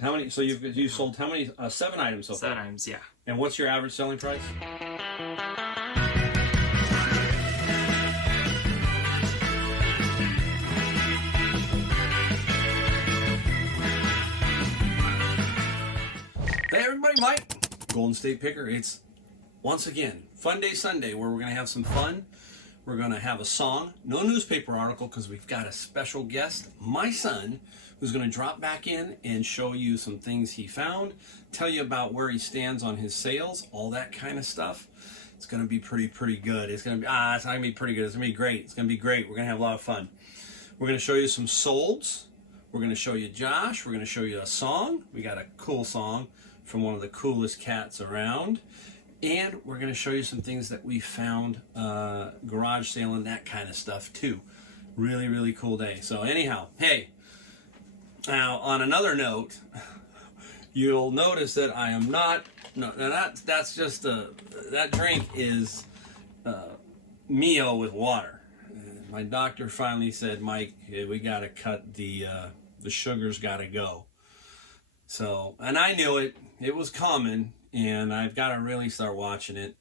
How many? So you sold how many? 7 items so far. 7 items, yeah. And what's your average selling price? Hey everybody, Mike, Golden State Picker. It's once again Fun Day Sunday, where we're going to have some fun. We're going to have a song, no newspaper article, because we've got a special guest, my son, who's going to drop back in and show you some things he found, tell you about where he stands on his sales, all that kind of stuff. It's going to be pretty good. It's going to be it's not going to be pretty good. It's going to be great. It's going to be great. We're going to have a lot of fun. We're going to show you some solds. We're going to show you Josh. We're going to show you a song. We got a cool song from one of the coolest cats around. And we're going to show you some things that we found, garage sale and that kind of stuff too. Really cool day. So anyhow, hey, now on another note, you'll notice that I am not, no, that's just, that drink is Mio with water. My doctor finally said, Mike, we got to cut the sugar's got to go. So, and I knew it was coming, and I've got to really start watching it.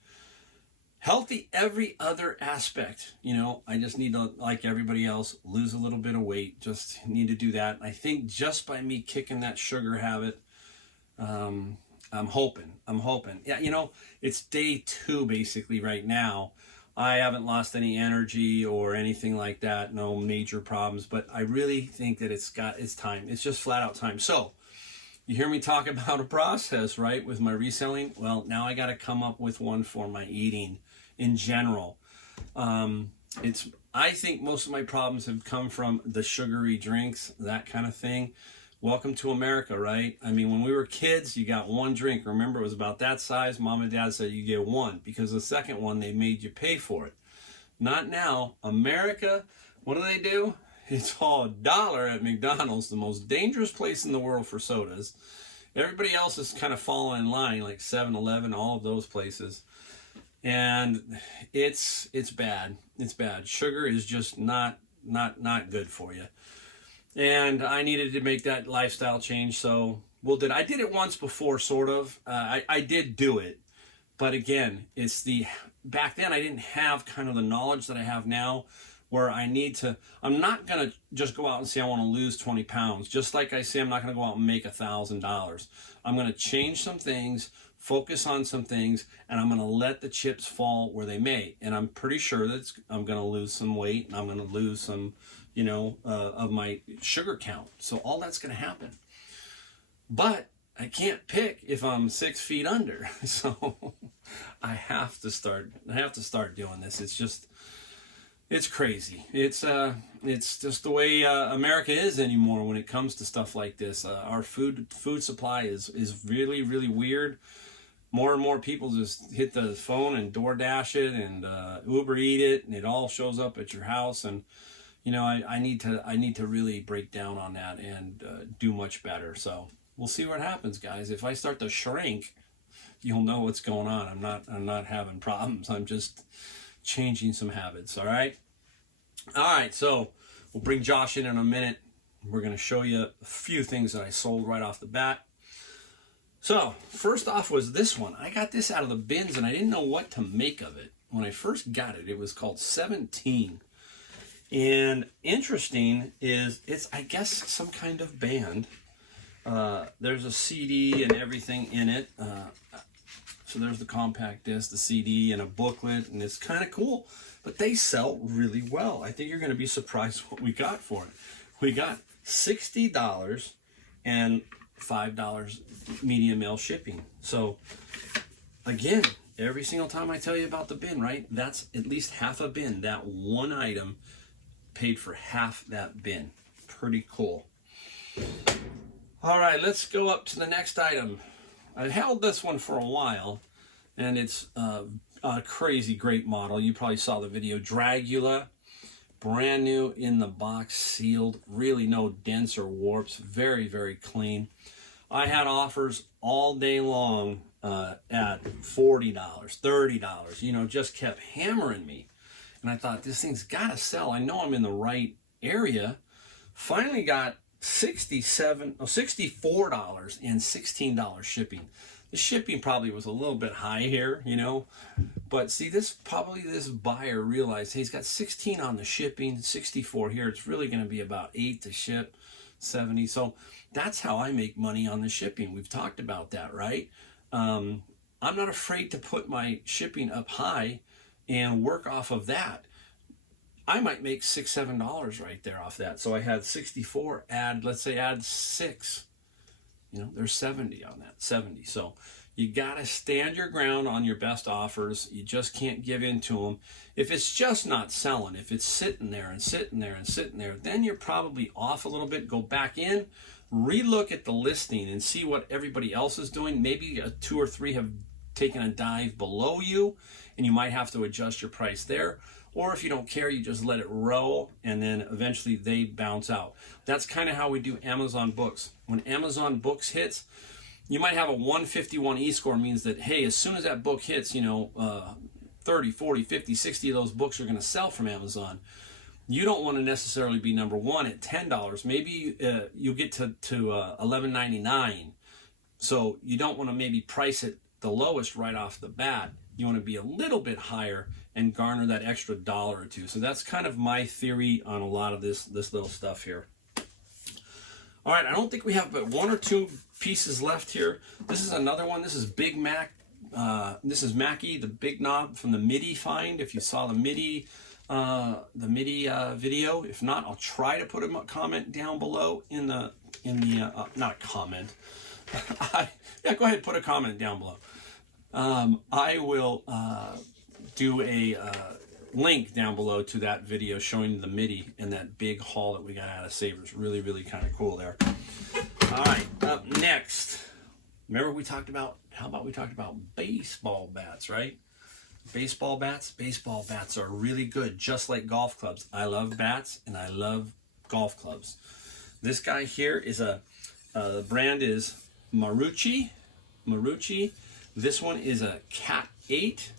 Healthy every other aspect, you know, I just need to, like everybody else, lose a little bit of weight, just need to do that. I think just by me kicking that sugar habit, I'm hoping. Yeah, you know, it's day 2 basically right now. I haven't lost any energy or anything like that, no major problems, but I really think that it's time. It's just flat out time. So, you hear me talk about a process, right, with my reselling? Well, now I got to come up with one for my eating in general. I think most of my problems have come from the sugary drinks, that kind of thing. Welcome to America, right? I mean, when we were kids, you got 1 drink. Remember, it was about that size. Mom and Dad said you get 1 because the second one, they made you pay for it. Not now. America, what do? It's all $1 at McDonald's, the most dangerous place in the world for sodas. Everybody else is kind of following in line, like 7-Eleven, all of those places. And it's bad. It's bad. Sugar is just not good for you. And I needed to make that lifestyle change, so I did it once before, sort of. I did do it. But again, back then I didn't have kind of the knowledge that I have now, where I'm not going to just go out and say I want to lose 20 pounds. Just like I say, I'm not going to go out and make $1,000. I'm going to change some things, focus on some things, and I'm going to let the chips fall where they may. And I'm pretty sure that I'm going to lose some weight, and I'm going to lose some, of my sugar count. So all that's going to happen. But I can't pick if I'm 6 feet under. So I have to start doing this. It's crazy. It's just the way America is anymore when it comes to stuff like this. Our food supply is really weird. More and more people just hit the phone and DoorDash it and Uber Eat it, and it all shows up at your house. And I need to really break down on that and do much better. So we'll see what happens, guys. If I start to shrink, you'll know what's going on. I'm not having problems. I'm just changing some habits. All right, so we'll bring Josh in a minute. We're going to show you a few things that I sold right off the bat. So first off was this one. I got this out of the bins and I didn't know what to make of it. When I first got it, it was called 17. And interesting is it's, I guess, some kind of band. There's a CD and everything in it. So there's the compact disc, the CD, and a booklet, and it's kind of cool. But they sell really well. I think you're going to be surprised what we got for it. We got $60 and $5 medium mail shipping. So, again, every single time I tell you about the bin, right, that's at least half a bin. That one item paid for half that bin. Pretty cool. All right, let's go up to the next item. I've held this one for a while, and it's a crazy great model. You probably saw the video. Dragula, brand new in the box, sealed, really no dents or warps, very clean. I had offers all day long at $40, $30, just kept hammering me. And I thought, this thing's got to sell. I know I'm in the right area. Finally got $64 and $16 shipping. The shipping probably was a little bit high here, you know, but see, this buyer realized, hey, he's got 16 on the shipping, 64 here. It's really going to be about 8 to ship, 70. So that's how I make money on the shipping. We've talked about that, right? I'm not afraid to put my shipping up high and work off of that. I might make $6, $7 right there off that. So I had 64, let's say add 6. You know, there's 70 on that, 70. So you got to stand your ground on your best offers. You just can't give in to them. If it's just not selling, if it's sitting there and sitting there and sitting there, then you're probably off a little bit. Go back in, relook at the listing and see what everybody else is doing. Maybe 2 or 3 have taken a dive below you, and you might have to adjust your price there. Or if you don't care, you just let it roll, and then eventually they bounce out. That's kind of how we do Amazon Books. When Amazon Books hits, you might have a 151 e-score, means that, hey, as soon as that book hits, you know, 30, 40, 50, 60 of those books are going to sell from Amazon. You don't want to necessarily be number one at $10. Maybe you'll get to $11.99. So you don't want to maybe price it the lowest right off the bat. You want to be a little bit higher and garner that extra $1 or $2. So that's kind of my theory on a lot of this little stuff here. All right, I don't think we have but 1 or 2 pieces left here. This is another one. This is Big Mac. This is Mackie, the big knob from the MIDI find. If you saw the MIDI video, if not, I'll try to put a comment down below in the not a comment. Yeah, go ahead and put a comment down below. I will do a link down below to that video showing the MIDI and that big haul that we got out of Savers. Really, really kind of cool there. All right, up next. Remember we talked about, how about we talked about baseball bats, right? Baseball bats are really good, just like golf clubs. I love bats and I love golf clubs. This guy here is the brand is Marucci. This one is a Cat 8.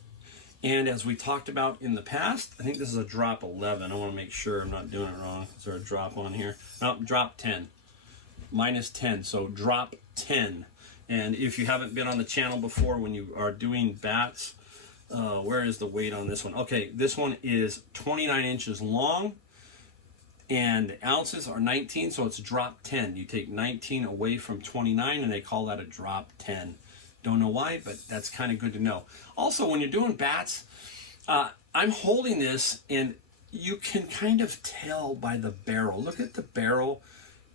And as we talked about in the past, I think this is a drop 11. I want to make sure I'm not doing it wrong. Is there a drop on here? No, drop 10. Minus 10, so drop 10. And if you haven't been on the channel before, when you are doing bats, where is the weight on this one? Okay, this one is 29 inches long, and ounces are 19, so it's drop 10. You take 19 away from 29, and they call that a drop 10. Don't know why, but that's kind of good to know. Also, when you're doing bats, I'm holding this, and you can kind of tell by the barrel. Look at the barrel,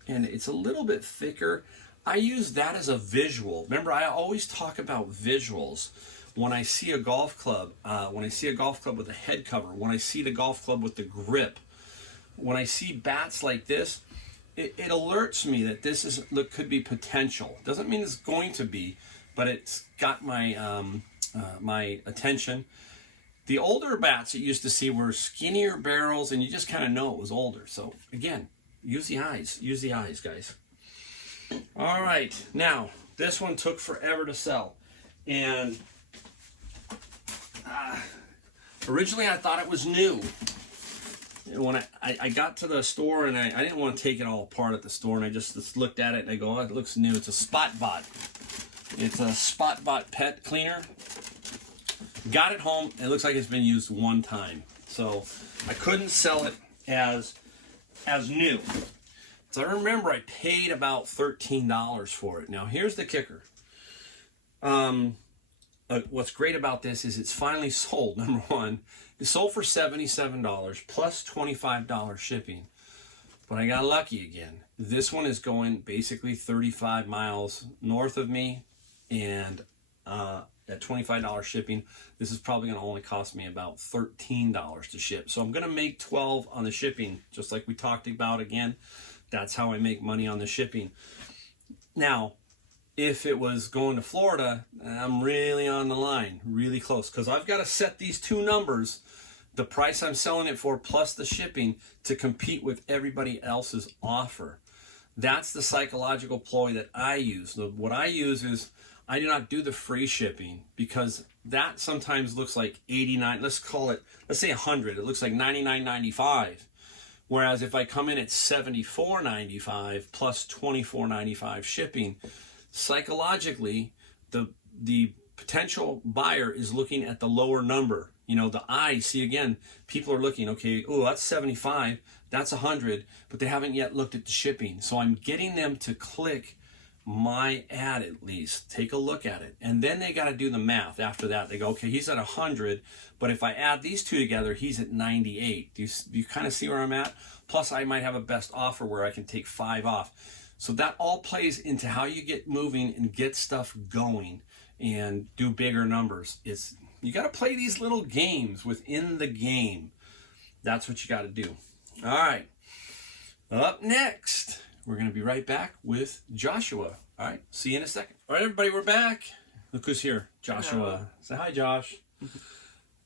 and it's a little bit thicker. I use that as a visual. Remember, I always talk about visuals. When I see a golf club, when I see a golf club with a head cover, when I see the golf club with the grip, when I see bats like this, it alerts me that this could be potential. Doesn't mean it's going to be, but it's got my my attention. The older bats you used to see were skinnier barrels, and you just kind of know it was older. So again, use the eyes, guys. All right, now this one took forever to sell, and originally I thought it was new. When I got to the store, and I didn't want to take it all apart at the store, and I just looked at it and I go, oh, it looks new. It's a Spot-Bot. It's a Spot-Bot pet cleaner. Got it home. It looks like it's been used one time, so I couldn't sell it as new. So I remember I paid about $13 for it. Now here's the kicker. What's great about this is it's finally sold. Number one, it's sold for $77 plus $25 shipping. But I got lucky again. This one is going basically 35 miles north of me, and at $25 shipping, this is probably going to only cost me about $13 to ship. So I'm going to make $12 on the shipping, just like we talked about again. That's how I make money on the shipping. Now, if it was going to Florida, I'm really on the line, really close, because I've got to set these two numbers, the price I'm selling it for plus the shipping, to compete with everybody else's offer. That's the psychological ploy that I use. What I use is I do not do the free shipping, because that sometimes looks like 89, let's say 100. It looks like $99.95. Whereas if I come in at $74.95 plus $24.95 shipping, psychologically, the potential buyer is looking at the lower number. You know, the eye, see again, people are looking, okay, oh, that's 75, that's 100, but they haven't yet looked at the shipping. So I'm getting them to click my ad at least, take a look at it. And then they got to do the math after that. They go, okay, he's at 100, but if I add these two together, he's at 98. Do you kind of see where I'm at? Plus, I might have a best offer where I can take 5 off. So that all plays into how you get moving and get stuff going and do bigger numbers. You got to play these little games within the game. That's what you got to do. All right. Up next, we're going to be right back with Joshua. All right. See you in a second. All right, everybody, we're back. Look who's here. Joshua. Hello. Say hi, Josh.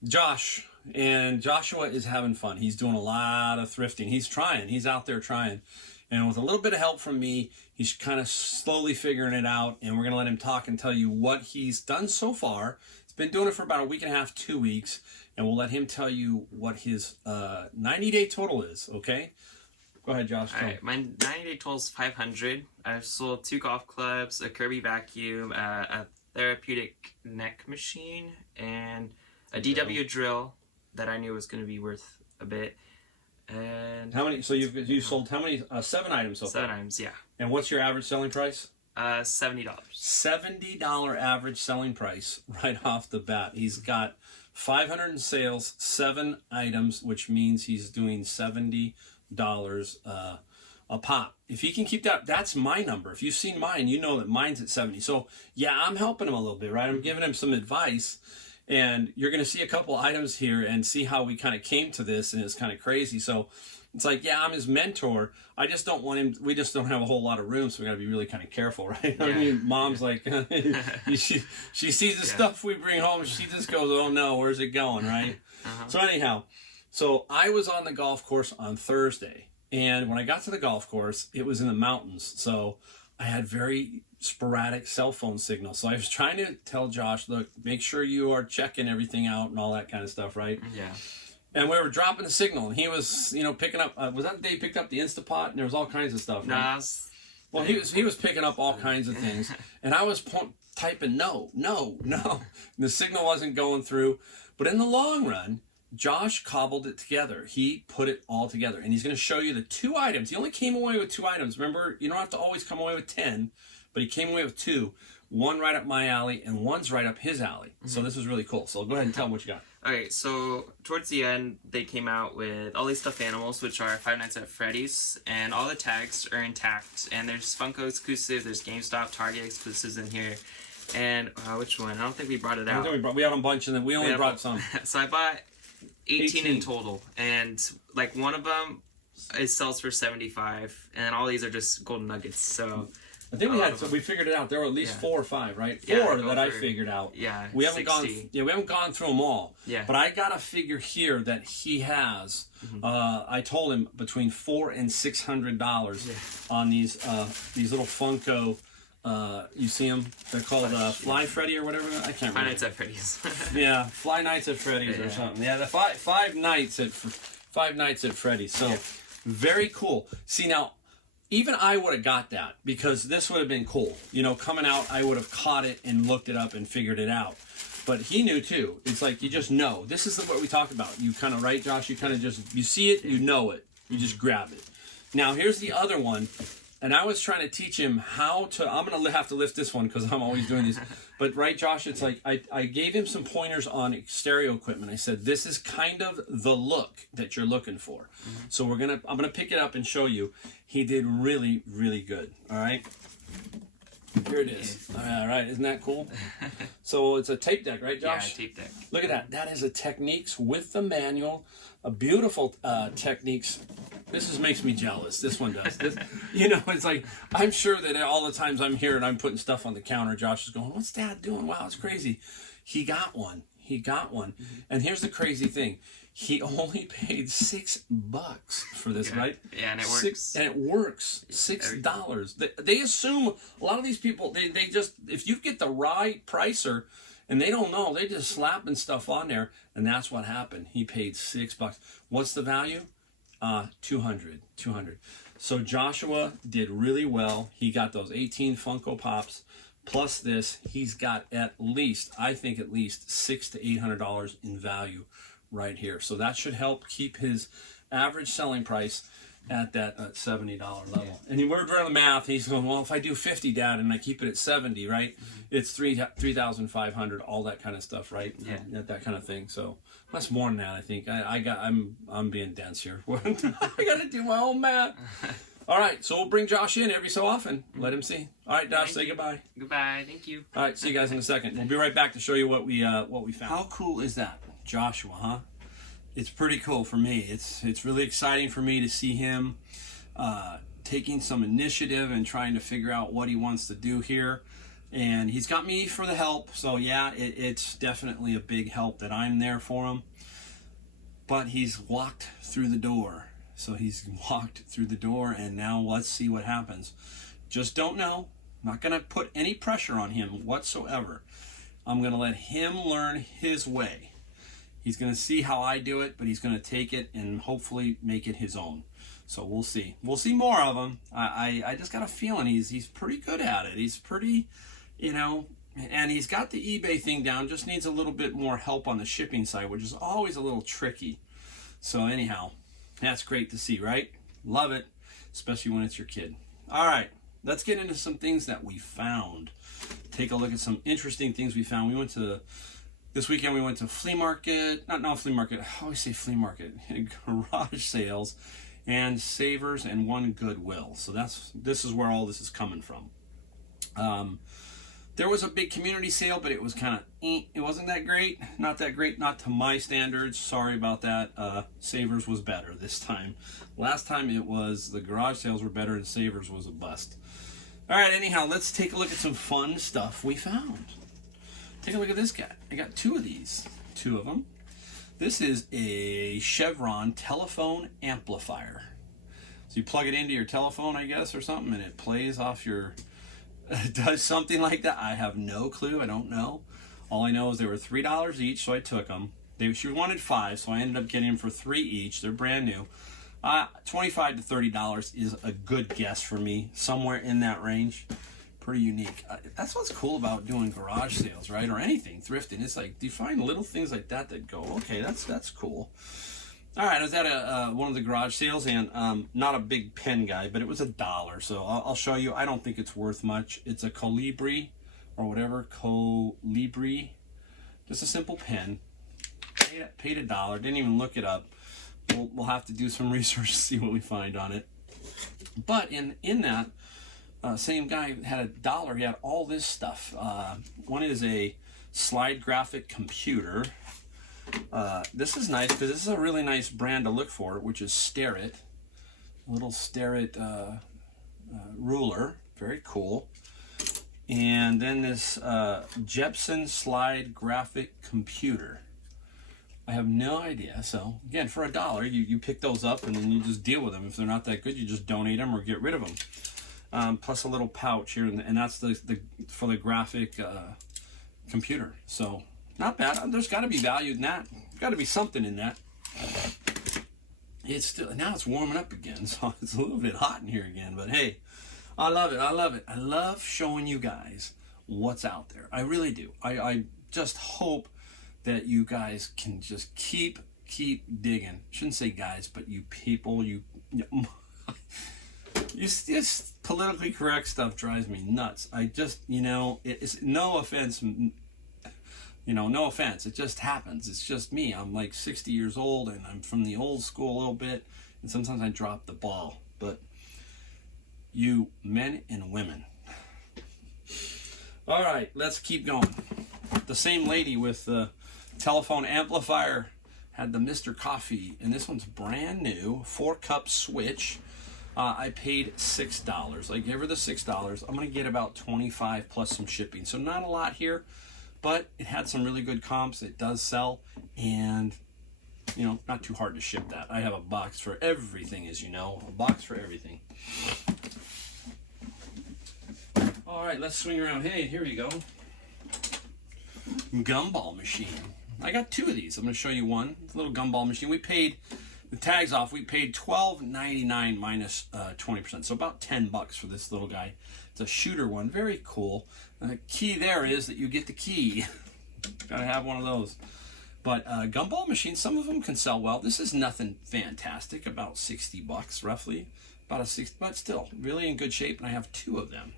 Josh. And Joshua is having fun. He's doing a lot of thrifting. He's trying. He's out there trying. And with a little bit of help from me, he's kind of slowly figuring it out. And we're going to let him talk and tell you what he's done so far. He's been doing it for about a week and a half, 2 weeks. And we'll let him tell you what his 90-day total is, okay? Go ahead, Josh. All right, my 90-day total is 500. I've sold 2 golf clubs, a Kirby vacuum, a therapeutic neck machine, and a DW drill that I knew was going to be worth a bit. And how many? So you sold how many? 7 items so far. 7 items, yeah. And what's your average selling price? $70. $70 average selling price right off the bat. He's got 500 in sales, 7 items, which means he's doing $70 a pop. If he can keep that, that's my number. If you've seen mine, you know that mine's at 70. So yeah, I'm helping him a little bit, right? I'm giving him some advice. And you're going to see a couple items here and see how we kind of came to this, and it's kind of crazy. So it's like, yeah, I'm his mentor. I just don't want him, we just don't have a whole lot of room, so we got to be really kind of careful, right? Yeah. I mean, mom's like, she sees the stuff we bring home, she just goes, oh no, where's it going, right? So anyhow, so I was on the golf course on Thursday, and when I got to the golf course, it was in the mountains. So I had very sporadic cell phone signal. So I was trying to tell Josh, look, make sure you are checking everything out and all that kind of stuff, right? Yeah. And we were dropping the signal, and he was, picking up, was that the day he picked up the Instapot? And there was all kinds of stuff, right? No, well, he was picking up all kinds of things, and I was typing no. And the signal wasn't going through. But in the long run, Josh cobbled it together. He put it all together, and he's going to show you the 2 items. He only came away with 2 items. Remember, you don't have to always come away with 10, but he came away with 2. One right up my alley, and one's right up his alley. So this is really cool. So go ahead and tell him what you got. Okay, so towards the end, they came out with all these stuffed animals, which are Five Nights at Freddy's, and all the tags are intact. And there's Funko exclusives, there's GameStop, Target exclusives in here. And which one? I don't think we brought it out. We have a bunch, and then we only brought some. So I bought 18 in total, and like one of them sells for 75, and all these are just golden nuggets. So I think we figured it out. There were at least 4 or 5, right? 4 that I figured out. Yeah, we haven't 60. we haven't gone through them all. Yeah, but I got a figure here that he has. I told him between $400 and $600 on these little Funko. You see them? They're called Fly Freddy or whatever. I can't remember. Five Nights at Freddy's. Yeah, Fly Nights at Freddy's or something. Yeah, the five nights at Freddy's. So very cool. See now. Even I would have got that because this would have been cool. Coming out, I would have caught it and looked it up and figured it out. But he knew too. It's like you just know. This is what we talked about. You kind of, right, Josh? You kind of you see it, you know it. You just grab it. Now, here's the other one. And I was trying to teach him how to, I'm going to have to lift this one because I'm always doing these. But right, Josh, it's like I gave him some pointers on stereo equipment. I said, this is kind of the look that you're looking for. So I'm going to pick it up and show you. He did really, really good. All right. Here it is. All right. Isn't that cool? So it's a tape deck, right, Josh? Yeah, tape deck. Look at that. That is a Techniques with the manual. A beautiful Techniques. This makes me jealous. This one does. It's like, I'm sure that all the times I'm here and I'm putting stuff on the counter, Josh is going, what's Dad doing? Wow, it's crazy. He got one. And here's the crazy thing. He only paid $6 for this, right? Yeah, and it works. And it works. $6. They assume, a lot of these people, they just, if you get the right pricer, and they don't know, they just slapping stuff on there, and that's what happened. He paid $6. What's the value? 200. So Joshua did really well. He got those 18 Funko Pops plus this. He's got at least, I think at least $600 to $800 in value right here. So that should help keep his average selling price at that $70 level. Yeah. And he worked around the math. He's going, well, if I do 50, Dad, and I keep it at 70, right? It's 3,500, all that kind of stuff, right? Yeah. That kind of thing. So that's more than that, I think. I'm being dense here. I got to do my own math. All right, so we'll bring Josh in every so often. Let him see. All right, Josh, say goodbye. Goodbye. Thank you. All right, see you guys in a second. We'll be right back to show you what we found. How cool is that, Joshua? Huh? It's pretty cool for me. It's really exciting for me to see him taking some initiative and trying to figure out what he wants to do here. And he's got me for the help. So yeah, it's definitely a big help that I'm there for him. But he's walked through the door. So he's walked through the door, and now let's see what happens. Just don't know. I'm not going to put any pressure on him whatsoever. I'm going to let him learn his way. He's going to see how I do it, but he's going to take it and hopefully make it his own. So we'll see. We'll see more of him. I just got a feeling he's pretty good at it. He's pretty, and he's got the eBay thing down. Just needs a little bit more help on the shipping side, which is always a little tricky. So anyhow, that's great to see, right? Love it, especially when it's your kid. All right, let's get into some things that we found. Take a look at some interesting things we found. This weekend we went to flea market, not flea market, I always say flea market, garage sales, and Savers, and one Goodwill. So this is where all this is coming from. There was a big community sale, but it was kind of, it wasn't that great. Not that great, not to my standards. Sorry about that. Savers was better this time. Last time it was, the garage sales were better and Savers was a bust. All right, anyhow, let's take a look at some fun stuff we found. Take a look at this guy. I got two of these, two of them. This is a Chevron telephone amplifier. So you plug it into your telephone, I guess, or something, and it plays off your... does something like that. I have no clue. I don't know. All I know is they were $3 each, so I took them. She wanted 5, so I ended up getting them for 3 each. They're brand new. $25 to $30 is a good guess for me. Somewhere in that range. Pretty unique. That's what's cool about doing garage sales, right? Or anything, thrifting. It's like, do you find little things like that that go, okay, that's cool. All right, I was at one of the garage sales, and not a big pen guy, but it was $1. So I'll show you. I don't think it's worth much. It's a Colibri, or whatever, Colibri. Just a simple pen. Paid $1. Didn't even look it up. We'll have to do some research to see what we find on it. But in that same guy had $1. He had all this stuff. One is a slide graphic computer. This is nice because this is a really nice brand to look for, which is Starrett. A little Starrett ruler. Very cool. And then this Jepson slide graphic computer. I have no idea. So again, for $1, you pick those up and then you just deal with them. If they're not that good, you just donate them or get rid of them. Plus a little pouch here, and that's the for the graphic computer. So not bad. There's got to be value in that. Got to be something in that. It's still, now it's warming up again, so it's a little bit hot in here again. But hey, I love it. I love it. I love showing you guys what's out there. I really do. I just hope that you guys can just keep digging. Shouldn't say guys, but you people, this politically correct stuff drives me nuts. I just, it's no offense. No offense. It just happens. It's just me. I'm like 60 years old, and I'm from the old school a little bit, and sometimes I drop the ball. But you men and women. All right, let's keep going. The same lady with the telephone amplifier had the Mr. Coffee, and this one's brand new, 4-cup switch. I paid $6. I gave her the $6. I'm going to get about $25 plus some shipping. So not a lot here, but it had some really good comps. It does sell, and not too hard to ship that. I have a box for everything, as you know, a box for everything. All right, let's swing around. Hey, here we go. Gumball Machine. I got 2 of these. I'm going to show you one. It's a little Gumball Machine. We paid the tag's off. We paid $12.99 minus 20%, so about $10 for this little guy. It's a shooter one, very cool. The key there is that you get the key. Gotta have one of those. But Gumball Machine, some of them can sell well. This is nothing fantastic, about $60 roughly, about a 60, but still really in good shape. And I have 2 of them.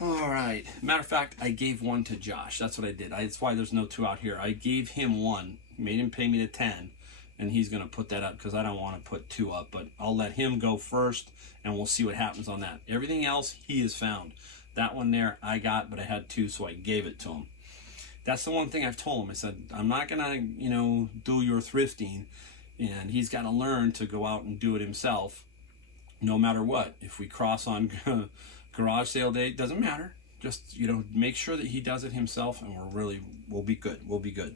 All right. Matter of fact, I gave 1 to Josh. That's what I did. That's why there's no 2 out here. I gave him 1, made him pay me the 10, and he's gonna put that up because I don't want to put 2 up. But I'll let him go first, and we'll see what happens on that. Everything else he has found. That one there I got, but I had 2, so I gave it to him. That's the one thing I've told him. I said, I'm not going to, do your thrifting, and he's got to learn to go out and do it himself, no matter what. If we cross on garage sale day, doesn't matter. Just, make sure that he does it himself, and we'll be good. We'll be good.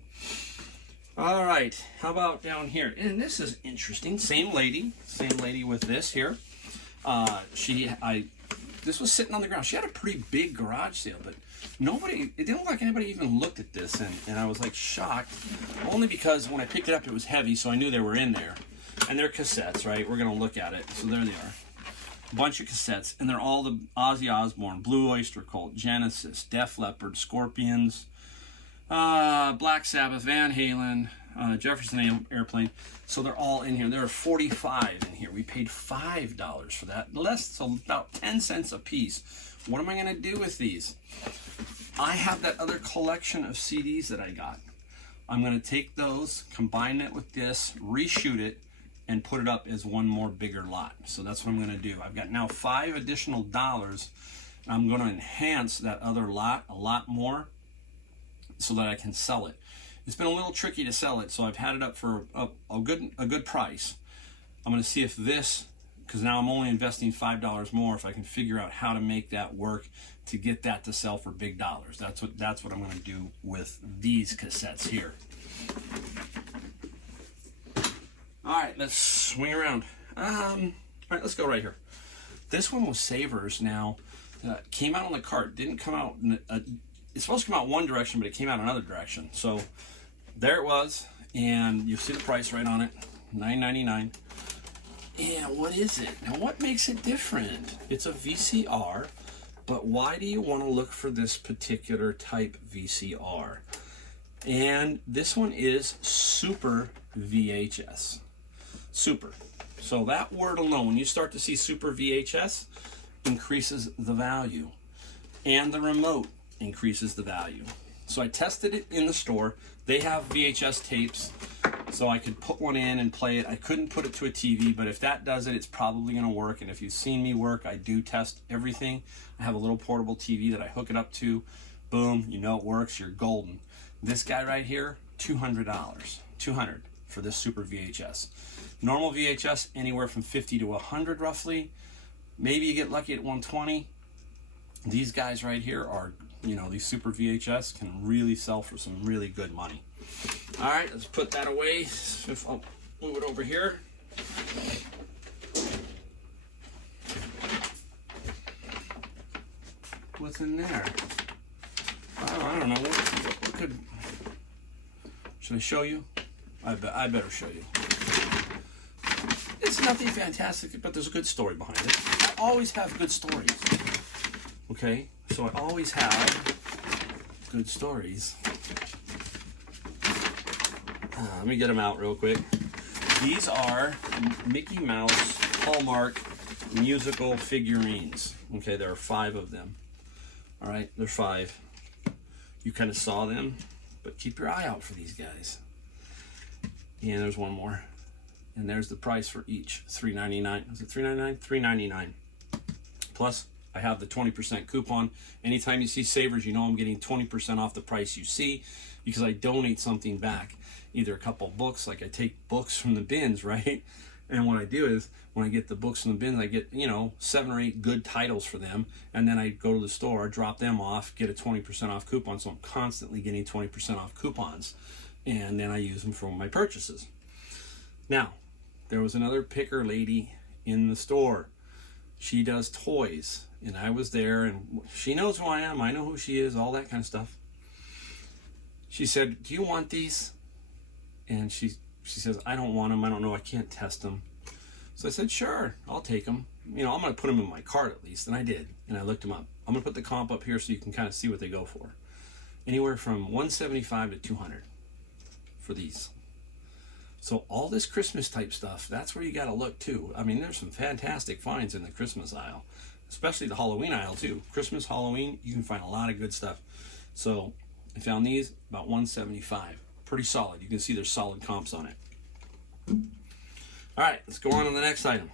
All right, how about down here? And this is interesting. Same lady with this here. This was sitting on the ground. She had a pretty big garage sale, but it didn't look like anybody even looked at this, and I was like shocked, only because when I picked it up it was heavy, so I knew they were in there. And they're cassettes, right? We're gonna look at it. So there they are. A bunch of cassettes, and they're all the Ozzy Osbourne, Blue Oyster Cult, Genesis, Def Leppard, Scorpions, Black Sabbath, Van Halen, Jefferson Airplane. So they're all in here. There are 45 in here. We paid $5 for that. So about 10 cents a piece. What am I going to do with these? I have that other collection of CDs that I got. I'm going to take those, combine it with this, reshoot it, and put it up as one more bigger lot. So that's what I'm going to do. I've got now $5 additional dollars. I'm going to enhance that other lot a lot more so that I can sell it. It's been a little tricky to sell it, so I've had it up for a good price. I'm going to see if this, because now I'm only investing $5 more, if I can figure out how to make that work to get that to sell for big dollars. That's what I'm going to do with these cassettes here. All right, let's swing around. All right, let's go right here. This one was Savers. Now, came out on the cart. Didn't come out. It's supposed to come out one direction, but it came out another direction. So there it was, and you see the price right on it, $9.99. And what is it? Now, what makes it different? It's a VCR, but why do you want to look for this particular type VCR? And this one is Super VHS. Super. So that word alone, when you start to see Super VHS, increases the value. And the remote increases the value. So I tested it in the store. They have VHS tapes, so I could put one in and play it. I couldn't put it to a TV, but if that does it, it's probably going to work. And if you've seen me work, I do test everything. I have a little portable TV that I hook it up to. Boom, you know it works, you're golden. This guy right here, $200. $200 for this Super VHS. Normal VHS, anywhere from $50 to $100 roughly. Maybe you get lucky at $120. These guys right here are, these Super VHS can really sell for some really good money. All right, let's put that away. I'll move it over here. What's in there? I don't know. What could... Should I show you? I better show you. It's nothing fantastic, but there's a good story behind it. I always have good stories. Okay? So I always have good stories. Let me get them out real quick. These are Mickey Mouse Hallmark musical figurines. Okay, there are 5 of them. All right, there are 5. You kind of saw them, but keep your eye out for these guys. And there's one more. And there's the price for each, $3.99. Was it $3.99? $3.99. Plus, I have the 20% coupon. Anytime you see Savers, you know I'm getting 20% off the price you see, because I donate something back. Either a couple books, like I take books from the bins, right? And what I do is, when I get the books from the bins, I get, 7 or 8 good titles for them. And then I go to the store, drop them off, get a 20% off coupon. So I'm constantly getting 20% off coupons. And then I use them for my purchases. Now, there was another picker lady in the store. She does toys. And I was there, and she knows who I am. I know who she is, all that kind of stuff. She said, "Do you want these?" And she says, I don't want them. I don't know. I can't test them. So I said, sure, I'll take them. You know, I'm going to put them in my cart at least. And I did. And I looked them up. I'm going to put the comp up here so you can kind of see what they go for. Anywhere from $175 to $200 for these. So all this Christmas type stuff, that's where you got to look too. I mean, there's some fantastic finds in the Christmas aisle, especially the Halloween aisle too. Christmas, Halloween, you can find a lot of good stuff. So I found these about $175. Pretty solid. You can see there's solid comps on it. All right, let's go on to the next item.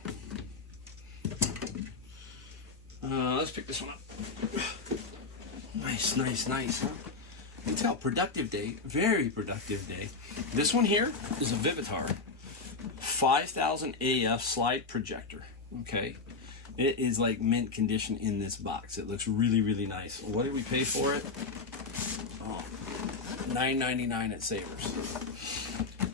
Let's pick this one up. Nice, nice, nice, huh? You can tell, productive day, very productive day. This one here is a Vivitar 5000 AF slide projector, okay? It is like mint condition in this box. It looks really, really nice. What did we pay for it? Oh, $9.99 at Savers.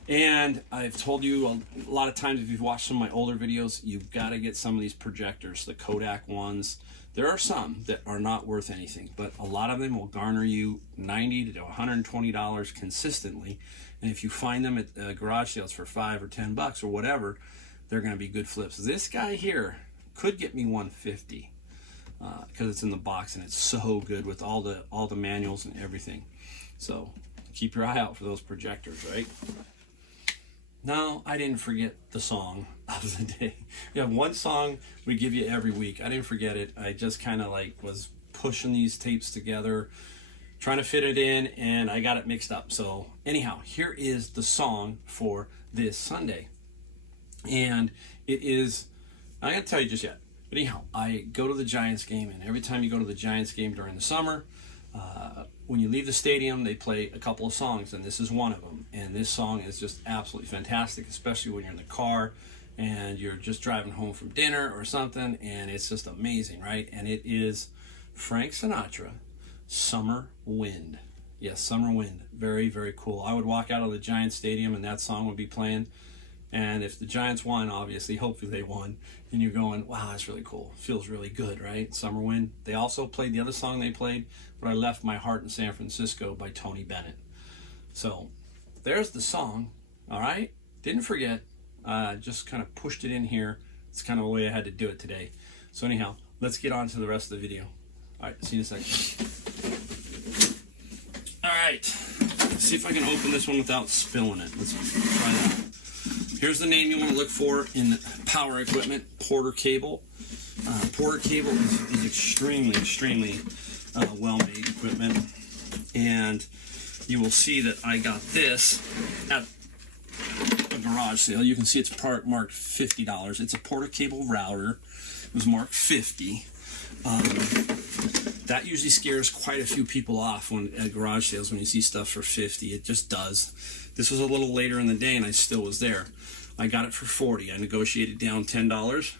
And I've told you a lot of times, if you've watched some of my older videos, you've got to get some of these projectors, the Kodak ones. There are some that are not worth anything, but a lot of them will garner you $90 to $120 consistently. And if you find them at garage sales for $5 or $10 or whatever, they're going to be good flips. This guy here could get me $150 because it's in the box and it's so good with all the manuals and everything. So keep your eye out for those projectors, right? No, I didn't forget the song of the day. We have one song we give you every week. I didn't forget it. I just kind of like was pushing these tapes together, trying to fit it in, and I got it mixed up. So anyhow, here is the song for this Sunday. And it is, I can't tell you just yet, but anyhow, I go to the Giants game, and every time you go to the Giants game during the summer, when you leave the stadium, they play a couple of songs, and this is one of them. And this song is just absolutely fantastic, especially when you're in the car and you're just driving home from dinner or something, and it's just amazing, right? And it is Frank Sinatra, Summer Wind. Yes, Summer Wind. Very, very cool. I would walk out of the Giants stadium and that song would be playing. And if the Giants won, obviously, hopefully they won, and you're going, wow, that's really cool. Feels really good, right? Summer Wind. They also played the other song they played, But I Left My Heart in San Francisco by Tony Bennett. So there's the song, all right? Didn't forget. Just kind of pushed it in here. It's kind of the way I had to do it today. So anyhow, let's get on to the rest of the video. All right, see you in a second. All right, let's see if I can open this one without spilling it. Let's try that. Here's the name you want to look for in power equipment, Porter Cable. Porter Cable is extremely, extremely well-made equipment. And you will see that I got this at a garage sale. You can see it's marked $50. It's a Porter Cable router. It was marked $50. That usually scares quite a few people off when at garage sales when you see stuff for $50. It just does. This was a little later in the day and I still was there. I got it for $40. I negotiated down $10.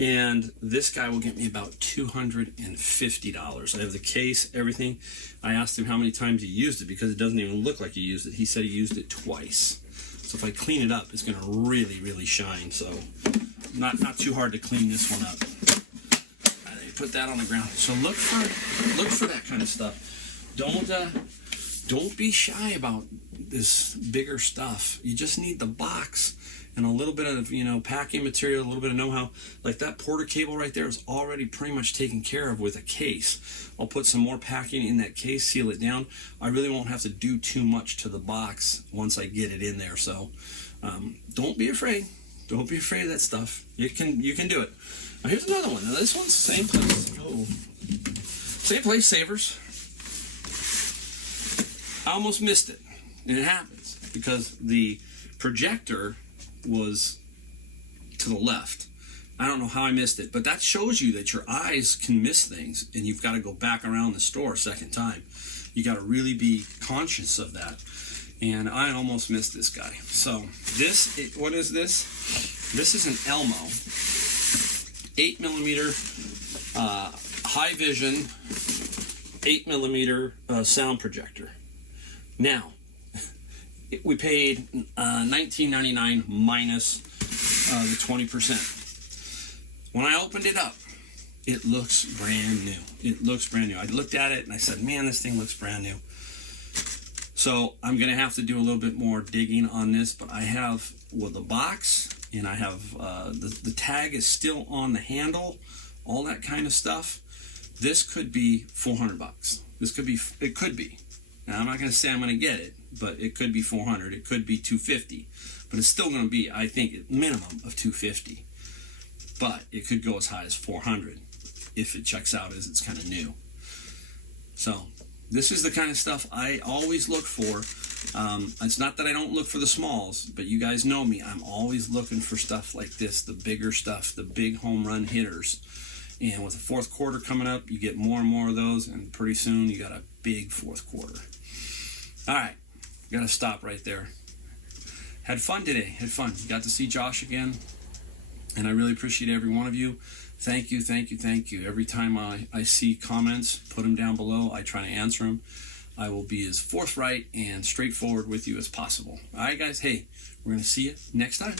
And this guy will get me about $250. I have the case, everything. I asked him how many times he used it because it doesn't even look like he used it. He said he used it twice. So if I clean it up, it's going to really, really shine. So not too hard to clean this one up. Put that on the ground. So look for that kind of stuff. Don't be shy about this bigger stuff. You just need the box and a little bit of packing material, a little bit of know-how. Like that Porter Cable right there is already pretty much taken care of with a case. I'll put some more packing in that case, seal it down. I really won't have to do too much to the box once I get it in there. So don't be afraid. Don't be afraid of that stuff. You can do it. Now here's another one. Now this one's same place. Oh. Same place, Savers. I almost missed it. And it happens because the projector was to the left. I don't know how I missed it, but that shows you that your eyes can miss things and you've got to go back around the store a second time. You got to really be conscious of that. And I almost missed this guy. So what is this? This is an Elmo 8mm high vision 8mm sound projector. Now, we paid $19.99 minus the 20%. When I opened it up, it looks brand new. It looks brand new. I looked at it and I said, man, this thing looks brand new. So I'm going to have to do a little bit more digging on this, but I have the box, and I have the tag is still on the handle, all that kind of stuff. This could be $400. It could be. Now I'm not going to say I'm going to get it, but it could be $400. It could be $250, but it's still going to be, I think, a minimum of $250. But it could go as high as $400 if it checks out as it's kind of new. So this is the kind of stuff I always look for. It's not that I don't look for the smalls, but you guys know me. I'm always looking for stuff like this, the bigger stuff, the big home run hitters. And with the fourth quarter coming up, you get more and more of those, and pretty soon you got a big fourth quarter. All right, got to stop right there. Had fun today. Had fun. Got to see Josh again, and I really appreciate every one of you. Thank you, thank you, thank you. Every time I see comments, put them down below. I try to answer them. I will be as forthright and straightforward with you as possible. All right, guys. Hey, we're going to see you next time.